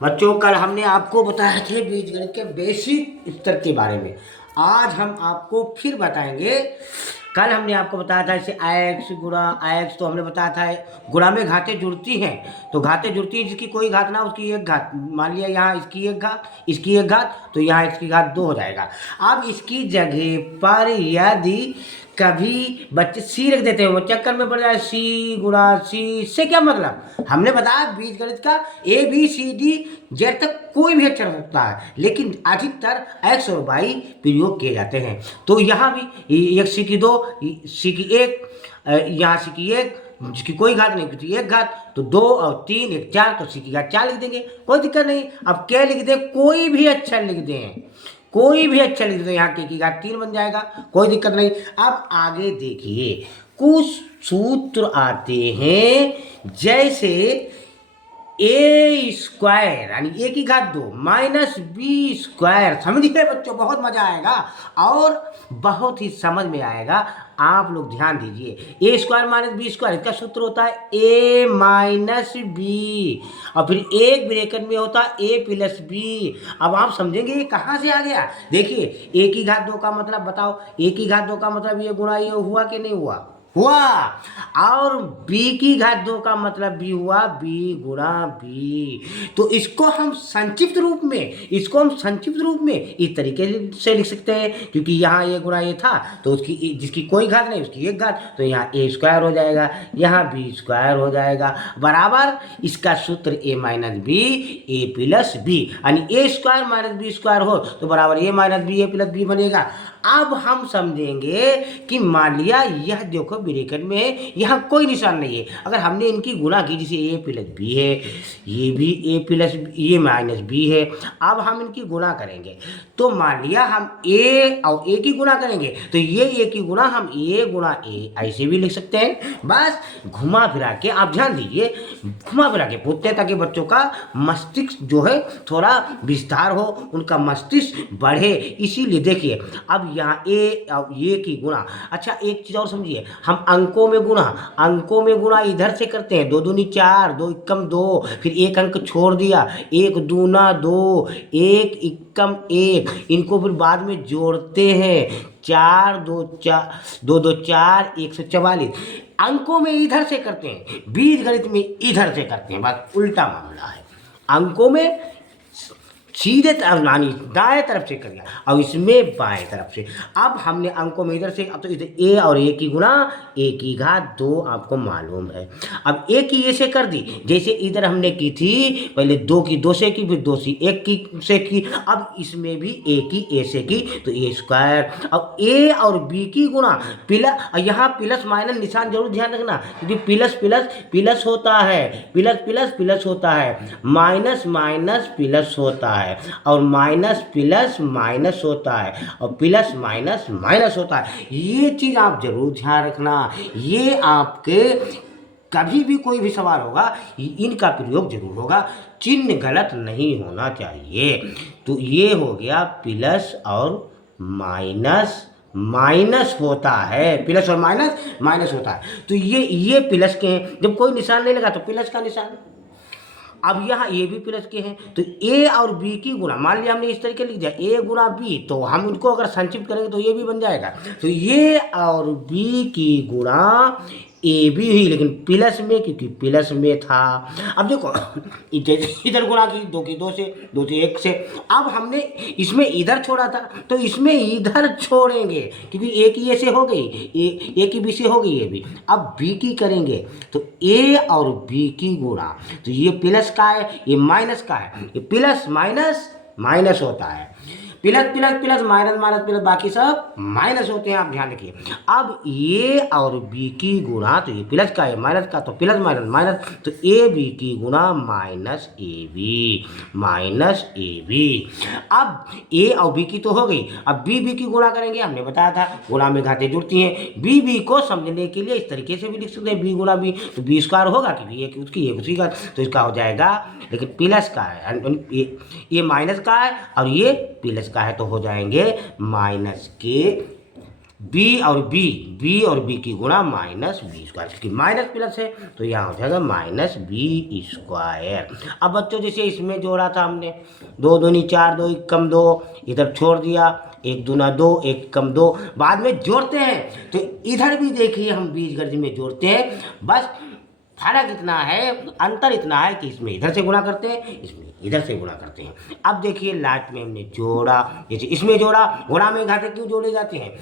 बच्चों कल हमने आपको बताया थे बीजगणित के बेसिक स्तर के बारे में। आज हम आपको फिर बताएंगे। कल हमने आपको बताया था इसे एक्स गुणा एक्स, तो हमने बताया था गुणा में घातें जुड़ती हैं, तो घातें जुड़ती हैं जिसकी कोई घात ना उसकी एक घात। मान लिया यहाँ इसकी एक घात इसकी एक घात, तो यहाँ इसकी घात 2 हो जाएगा। अब इसकी जगह पर यदि कभी बच्चे सी रख देते हैं वो चक्कर में पड़ जाए, सी गुणा सी, इससे क्या मतलब। हमने बताया बीजगणित का A B C D Z तक कोई भी अक्षर हो सकता है, लेकिन अधिकतर एक्स और वाई प्रयोग किए जाते हैं। तो यहाँ भी एक सी की 2, सी की 1, यहाँ सी की 1 जिसकी कोई घात नहीं, क्योंकि एक घात, तो 2 और 3 एक 4, तो सी की घात 4 लिख देंगे, कोई दिक्कत नहीं। अब क्या लिख दें, कोई भी अक्षर लिख दें, कोई भी अक्षर लिख दें, यहाँ के की घात 3 बन जाएगा, कोई दिक्कत नहीं। अब आगे देखिए कुछ सूत्र आते हैं, जैसे ए स्क्वायर यानी ए की घात 2 माइनस बी स्क्वायर। समझिए बच्चों, बहुत मजा आएगा और बहुत ही समझ में आएगा। आप लोग ध्यान दीजिए, ए स्क्वायर माइनस बी स्क्वायर, इसका सूत्र होता है ए माइनस बी, और फिर एक ब्रैकेट में होता है ए प्लस बी। अब आप समझेंगे ये कहाँ से आ गया। देखिए ए की घात 2 का मतलब बताओ, ए की घात 2 का मतलब ये गुणा ये हुआ कि नहीं हुआ, हुआ। और b की घात 2 का मतलब भी हुआ b गुणा b। तो इसको हम संक्षिप्त रूप में इस तरीके से लिख सकते हैं, क्योंकि यहाँ ये गुणा ये था, तो उसकी जिसकी कोई घात नहीं उसकी एक घात, तो यहाँ ए स्क्वायर हो जाएगा, यहाँ बी स्क्वायर हो जाएगा, बराबर इसका सूत्र ए माइनस बी ए प्लस बी, यानी ए स्क्वायर माइनस बी स्क्वायर हो तो बराबर ए माइनस बी ए प्लस बी बनेगा। अब हम समझेंगे कि मान लिया यह देखो ब्रैकेट में है, यहाँ कोई निशान नहीं है, अगर हमने इनकी गुणा की, जैसे ए प्लस बी है, ये भी ए प्लस ये माइनस बी है, अब हम इनकी गुणा करेंगे, तो मान लिया हम ए और ए की गुणा करेंगे, तो ये ए की गुणा हम ए गुणा ए ऐसे भी लिख सकते हैं। बस घुमा फिरा के आप ध्यान दीजिए, घुमा फिरा के पूछते हैं ताकि बच्चों का मस्तिष्क जो है थोड़ा विस्तार हो, उनका मस्तिष्क बढ़े, इसीलिए देखिए अब यहाँ ए और ये की गुणा। अच्छा एक चीज़ और समझिए, हम अंकों में गुणा इधर से करते हैं, 2 दूनी 4, 2 इक्कम 2, फिर एक अंक छोड़ दिया, 1 दूना 2, 1 इक्कम 1, इनको फिर बाद में जोड़ते हैं, 4 2 4 2 2 4 144। अंकों में इधर से करते हैं, बीजगणित में इधर से करते हैं, बस उल्टा मामला है। अंकों में सीधे तरफ नानी दाएं तरफ से कर दिया, और इसमें बाएं तरफ से। अब हमने अंकों में इधर से, अब तो इधर ए और ए की गुणा ए की घात 2 आपको मालूम है। अब ए की ए से कर दी, जैसे इधर हमने की थी, पहले 2 की 2 से की, फिर 2 की 1 की से की, अब इसमें भी ए की ए से की, तो ए स्क्वायर। अब ए और बी की गुणा प्लस, यहाँ प्लस माइनस निशान जरूर ध्यान रखना, क्योंकि प्लस प्लस प्लस होता है, प्लस प्लस प्लस होता है, माइनस माइनस प्लस होता है, और माइनस प्लस माइनस होता है, और प्लस माइनस माइनस होता है। ये चीज आप जरूर ध्यान रखना, ये आपके कभी भी कोई भी सवाल होगा इनका प्रयोग जरूर होगा, चिन्ह गलत नहीं होना चाहिए। तो ये हो गया प्लस और माइनस, माइनस होता है, प्लस और माइनस माइनस होता है, तो ये प्लस के हैं, जब कोई निशान नहीं लगा तो प्लस का निशान। अब यहाँ ए भी प्लस के हैं, तो ए और बी की गुणा, मान लिया हमने इस तरीके लिख दिया ए गुणा बी, तो हम उनको अगर संक्षिप्त करेंगे तो ये भी बन जाएगा, तो ये और बी की गुणा ए भी हुई, लेकिन प्लस में, क्योंकि प्लस में था। अब देखो इधर गुणा की 2 की 2 से, 2 से 1 से, अब हमने इसमें इधर छोड़ा था तो इसमें इधर छोड़ेंगे, क्योंकि ए की ए से हो गई, ए की बी से हो गई, ये भी। अब बी की करेंगे तो ए और बी की गुणा, तो ये प्लस का है ये माइनस का है, ये प्लस माइनस माइनस होता है, plus plus plus minus minus plus, बाकी सब माइनस होते हैं, आप ध्यान रखिए। अब ए और बी की गुणा, तो ये प्लस का है माइनस का, तो प्लस माइनस माइनस, तो ए बी की गुणा minus A B, minus A B. अब ए और बी की तो हो गई, अब बी की गुणा करेंगे, हमने बताया था गुणा में घातें जुड़ती हैं। बी को समझने के लिए इस तरीके से भी लिख सकते हैं, बी गुणा बी, तो बी स्क्वायर होगा कि ये उसकी ये उसी का, तो इसका हो जाएगा, लेकिन प्लस का है, ये माइनस का है और ये प्लस का है, तो हो जाएंगे माइनस के बी और बी की गुणा माइनस बी स्क्वायर, क्योंकि माइनस प्लस है तो यहाँ हो जाएगा माइनस बी स्क्वायर। अब बच्चों जैसे इसमें जोड़ा था हमने, 2 दूनी 4, 2 एक कम 2, इधर छोड़ दिया, 1 दूना 2, 1 कम 2, बाद में जोड़ते हैं तो इधर भी देखिए हम बीजगणित में जोड़ते हैं, बस फर्क इतना है, अंतर इतना है कि इसमें इधर से गुणा करते हैं, इसमें इधर से गुणा करते हैं। अब देखिए लास्ट में हमने जोड़ा, जैसे इसमें जोड़ा, गुणा में घाते क्यों जोड़े जाते हैं,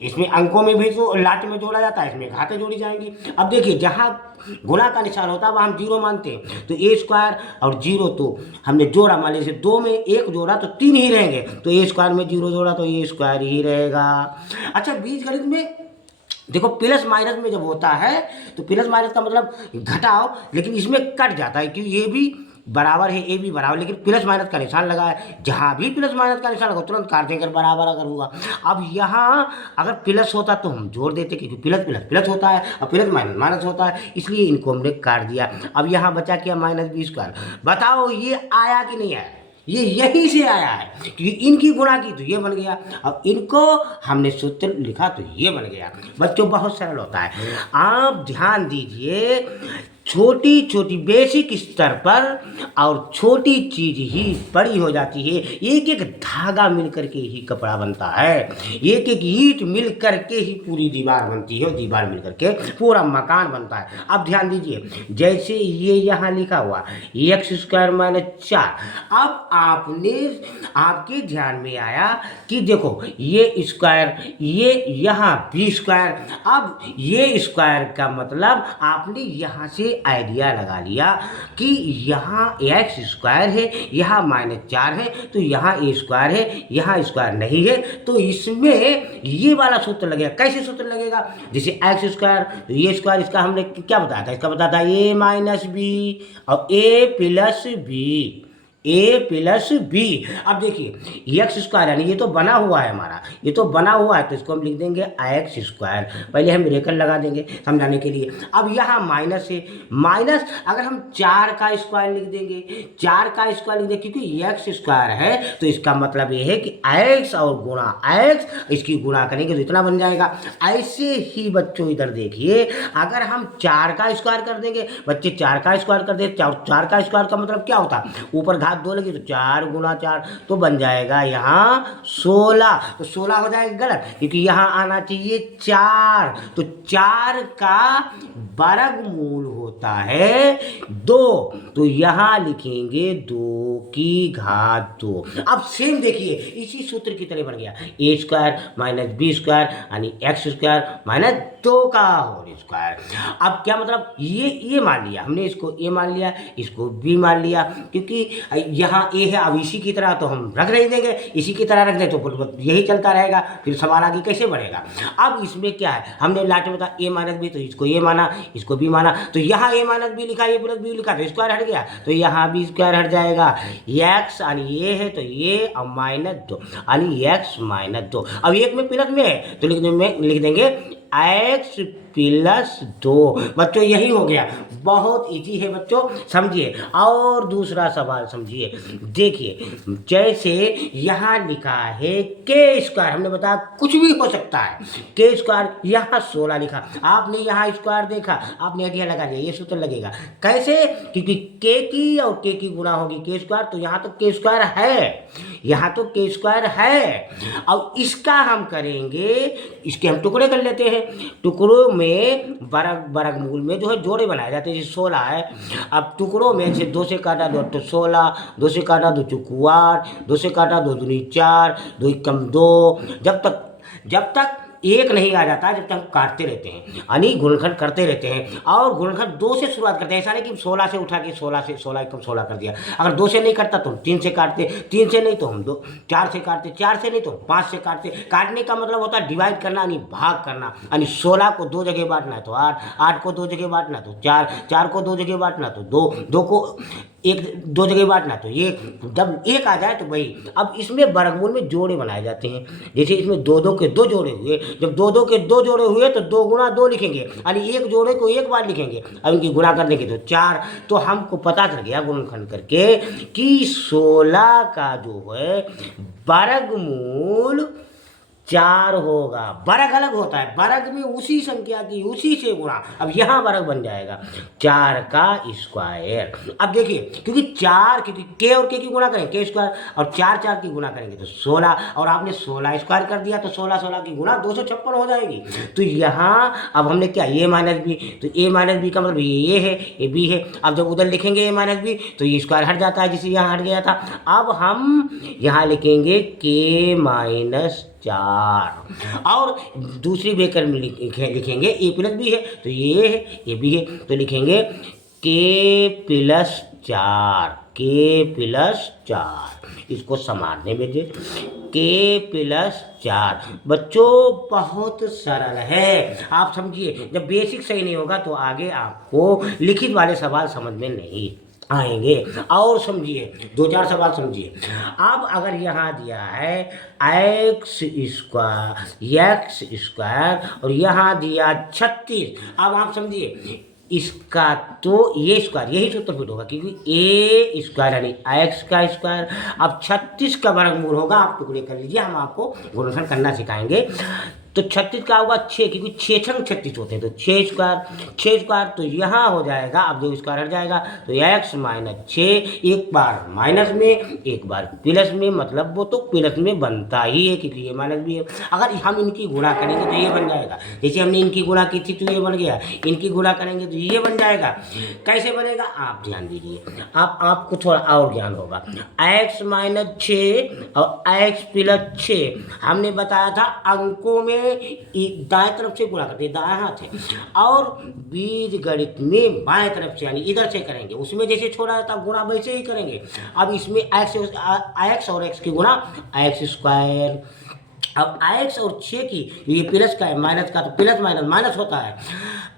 इसमें अंकों में भी तो लास्ट में जोड़ा जाता है, इसमें घाते जोड़ी जाएंगी। अब देखिए जहाँ गुणा का निशान होता है वहाँ हम जीरो मानते हैं, तो ए स्क्वायर और जीरो तो हमने जोड़ा, मान लीजिए 2 में 1 जोड़ा तो 3 ही रहेंगे, तो ए स्क्वायर में जीरो जोड़ा तो ए स्क्वायर ही रहेगा। अच्छा बीजगणित में देखो प्लस माइनस में जब होता है तो प्लस माइनस का मतलब घटाओ, लेकिन इसमें कट जाता है क्योंकि ये भी बराबर है, ए भी बराबर, लेकिन प्लस माइनस का निशान लगा है, जहाँ भी प्लस माइनस का निशान लगा तुरंत काट देंगे बराबर अगर हुआ। अब यहाँ अगर प्लस होता तो हम जोड़ देते, क्योंकि प्लस प्लस प्लस होता है और प्लस माइनस माइनस होता है, इसलिए इनको हमने काट दिया। अब यहाँ बचा क्या माइनस बी स्क्वायर, बताओ ये आया कि नहीं आया, ये यहीं से आया है, क्योंकि इनकी गुणा की तो ये बन गया, अब इनको हमने सूत्र लिखा तो ये बन गया। बच्चों बहुत सरल होता है, आप ध्यान दीजिए, छोटी छोटी बेसिक स्तर पर और छोटी चीज ही बड़ी हो जाती है, एक एक धागा मिल करके ही कपड़ा बनता है, एक एक ईंट मिल करके ही पूरी दीवार बनती है और दीवार मिल करके पूरा मकान बनता है। अब ध्यान दीजिए, जैसे ये यहाँ लिखा हुआ एक्स स्क्वायर माइनस 4, अब आपके ध्यान में आया कि देखो ये स्क्वायर, ये यहाँ बी स्क्वायर, अब ये स्क्वायर का मतलब आपने यहाँ से आइडिया लगा लिया कि यहाँ एक्स स्क्वायर है, यहाँ -4 है, तो यहाँ ए स्क्वायर है, यहाँ स्क्वायर नहीं है, तो इसमें ये वाला सूत्र लगेगा। कैसे सूत्र लगेगा, जैसे एक्स स्क्वायर तो ये स्क्वायर, इसका हमने क्या बताया था, इसका बताया था ए माइनस बी और ए प्लस बी, ए प्लस बी। अब देखिए एक्स स्क्वायर यानी ये तो बना हुआ है हमारा, ये तो बना हुआ है, तो इसको हम लिख देंगे एक्स स्क्वायर, पहले हम ब्रैकेट लगा देंगे समझाने के लिए। अब यहाँ माइनस है, माइनस अगर हम 4 का स्क्वायर लिख देंगे, 4 का स्क्वायर लिख देंगे, क्योंकि एक्स स्क्वायर है तो इसका मतलब ये है कि एक्स और गुणा एक्स, इसकी गुणा करेंगे तो इतना बन जाएगा। ऐसे ही बच्चों इधर देखिए, अगर हम 4 का स्क्वायर कर देंगे, बच्चे 4 का स्क्वायर कर दे, 4 का स्क्वायर का मतलब क्या होता है, ऊपर घात 2 लगी तो 4 गुणा 4 तो बन जाएगा यहाँ 16, तो 16 हो जाएगा गलत, क्योंकि यहाँ आना चाहिए 4, तो 4 का वर्गमूल होता है 2, तो यहाँ लिखेंगे 2 की घात 2। अब सेम देखिए इसी सूत्र की तरह बन गया, ए स्क्वायर माइनस बी स्क्वायर यानी एक्स स्क्वायर माइनस 2 का होल स्क्वायर। अब क्या मतलब, ये मान लिया हमने, इसको ए मान लिया, इसको बी मान लिया, क्योंकि यहाँ ए है, अब इसी की तरह तो हम रख नहीं देंगे, इसी की तरह रख दे तो यही चलता रहेगा, फिर सवाल आगे कैसे बढ़ेगा। अब इसमें क्या है, हमने लास्ट में बता ए माइनस बी, तो इसको ए माना, इसको बी माना, तो यहाँ ए माइनस बी लिखा, ए प्लस बी लिखा, तो स्क्वायर हट गया, तो यहाँ भी स्क्वायर हट जाएगा, एक्स यानी ये है तो ये और -2 यानी एक्स -2। अब एक में प्लस में है तो लिख देंगे एक्स प्लस 2। बच्चों यही हो गया, बहुत इजी है बच्चों, समझिए। और दूसरा सवाल समझिए, देखिए जैसे यहाँ लिखा है के स्क्वायर, हमने बताया कुछ भी हो सकता है, के स्क्वायर, यहाँ 16 लिखा, आपने यहाँ स्क्वायर देखा, आपने आइडिया लगा लिया, ये सूत्र लगेगा। कैसे, क्योंकि के की और के की गुणा होगी के स्क्वायर, तो यहाँ तो के स्क्वायर है, यहाँ तो के स्क्वायर है। अब इसका हम करेंगे, इसके हम टुकड़े कर लेते हैं, टुकड़ों में वर्गमूल में जो है जोड़े बनाए जाते हैं, जैसे 16 है, अब टुकड़ों में से 2 से काटा 2 तो 16, 2 से काटा 2 चौको 8, 2 से काटा 2 दूनी 4, 2 कम 2, जब तक एक नहीं आ जाता, जब तक हम काटते रहते हैं यानी गुणनखंड करते रहते हैं, और गुणनखंड 2 से शुरुआत करते हैं, ऐसा नहीं कि 16 से उठा के 16 से 16 कम 16 कर दिया। अगर 2 से नहीं करता तो हम 3 से काटते, 3 से नहीं तो हम 4 से काटते, 4 से नहीं तो 5 से काटते। काटने का मतलब होता है डिवाइड करना यानी भाग करना, यानी 16 को 2 जगह बांटना है तो 8, 8 को 2 जगह बांटना तो 4, 4 को 2 जगह बांटना तो 2, 2 को 2 जगह बांटना तो 1, जब 1 आ जाए तो वही। अब इसमें वर्गमूल में जोड़े बनाए जाते हैं, जैसे इसमें 2 के 2 जोड़े हुए, जब 2 के 2 जोड़े हुए तो 2 गुणा 2 लिखेंगे, यानी एक जोड़े को एक बार लिखेंगे, अब इनकी गुणा कर देंगे तो 4, तो हमको पता चल गया गुणनखंड करके कि 16 का जो है वर्गमूल 4 होगा। वर्ग अलग होता है, वर्ग में उसी संख्या की उसी से गुणा। अब यहाँ वर्ग बन जाएगा 4 का स्क्वायर। अब देखिए क्योंकि 4 क्योंकि के और के की गुणा करेंगे के स्क्वायर, और 4 4 की गुणा करेंगे तो 16, और आपने 16 स्क्वायर कर दिया तो 16 16 की गुणा 256 हो जाएगी। तो यहाँ अब हमने क्या ए माइनस बी, तो ए माइनस बी का मतलब ये है ये बी है। अब जब उधर लिखेंगे ए माइनस बी तो ये स्क्वायर हट जाता है जिसे यहाँ हट गया था। अब हम यहाँ लिखेंगे के माइनस 4, और दूसरी ब्रैकेट में लिखेंगे ए प्लस बी है तो ये है ये बी है, तो लिखेंगे के प्लस 4, के प्लस 4। इसको समारने में दे के प्लस 4। बच्चों बहुत सरल है, आप समझिए। जब बेसिक सही नहीं होगा तो आगे आपको लिखित वाले सवाल समझ में नहीं आएंगे। और समझिए 2 4 सवाल समझिए। अब अगर यहाँ दिया है एक्स स्क्वायर और यहाँ दिया 36, अब आप समझिए इसका तो ये स्क्वायर यही सूत्र फिट होगा क्योंकि ए स्क्वायर यानी एक्स का स्क्वायर। अब 36 का वर्गमूल होगा, आप टुकड़े कर लीजिए, हम आपको गुणनफल करना सिखाएंगे। तो 36 का होगा 6 क्योंकि 6 छंग 36 होते हैं, तो 6 स्क्वायर तो यहाँ हो जाएगा। अब जो स्क्वायर हट जाएगा तो एक्स माइनस 6, एक बार माइनस में एक बार प्लस में, मतलब वो तो प्लस में बनता ही है क्योंकि ये माइनस भी है। अगर हम इनकी गुणा करेंगे तो ये बन जाएगा, जैसे हमने इनकी गुणा की थी तो ये बन गया, इनकी गुणा करेंगे तो ये बन जाएगा। कैसे बनेगा आप ध्यान दीजिए, आपको थोड़ा और ज्ञान होगा। एक्स माइनस 6 और एक्स प्लस 6 हमने बताया था अंकों में दाएं तरफ से गुणा करते दाएं हाथ है, और बीज गणित में बाएं तरफ से यानी इधर से करेंगे, उसमें जैसे छोड़ा था गुणा वैसे ही करेंगे। अब इसमें एक्स और एक्स की गुणा एक्स स्क्वायर। अब एक्स और 6 की ये प्लस का है, माइनस का तो प्लस माइनस माइनस होता है,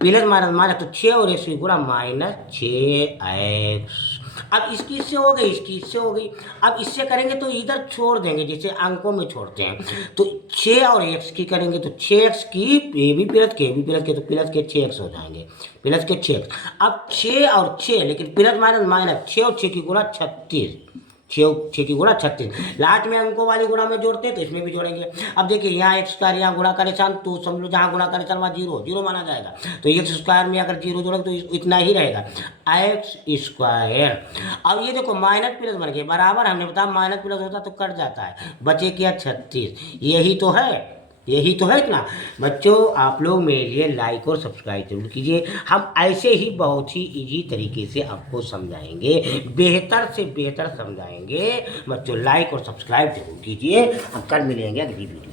प्लस माइनस माइनस, तो 6 और एक्स की गुणा माइनस 6x। अब इसकी इससे हो गई, इसकी इससे हो गई। अब इससे करेंगे तो इधर छोड़ देंगे जैसे अंकों में छोड़ते हैं, तो 6 और x की करेंगे तो 6x की ए भी प्लस के भी प्लस के तो प्लस के 6x हो जाएंगे, प्लस के 6x। अब 6 और 6 लेकिन प्लस माइनस माइनस, 6 और 6 की गुणा 36, 6 की गुणा 36। लास्ट में अंकों वाली गुणा में जोड़ते हैं तो इसमें भी जोड़ेंगे। अब देखिए यहाँ एक्स स्क्वायर यहाँ गुणा का निशान, तो समझ लो जहाँ गुणा का निशान वहाँ जीरो माना जाएगा, तो एक्स स्क्वायर में अगर जीरो जोड़ेंगे तो इतना ही रहेगा एक्स स्क्वायर। अब ये देखो माइनस प्लस बन गए बराबर, हमने बताया माइनस प्लस होता तो कट जाता है, बचे क्या 36। यही तो है इतना। बच्चों आप लोग मेरे लिए लाइक और सब्सक्राइब जरूर कीजिए, हम ऐसे ही बहुत ही इजी तरीके से आपको समझाएंगे, बेहतर से बेहतर समझाएंगे। बच्चों लाइक और सब्सक्राइब जरूर कीजिए। हम कल मिलेंगे अगली वीडियो।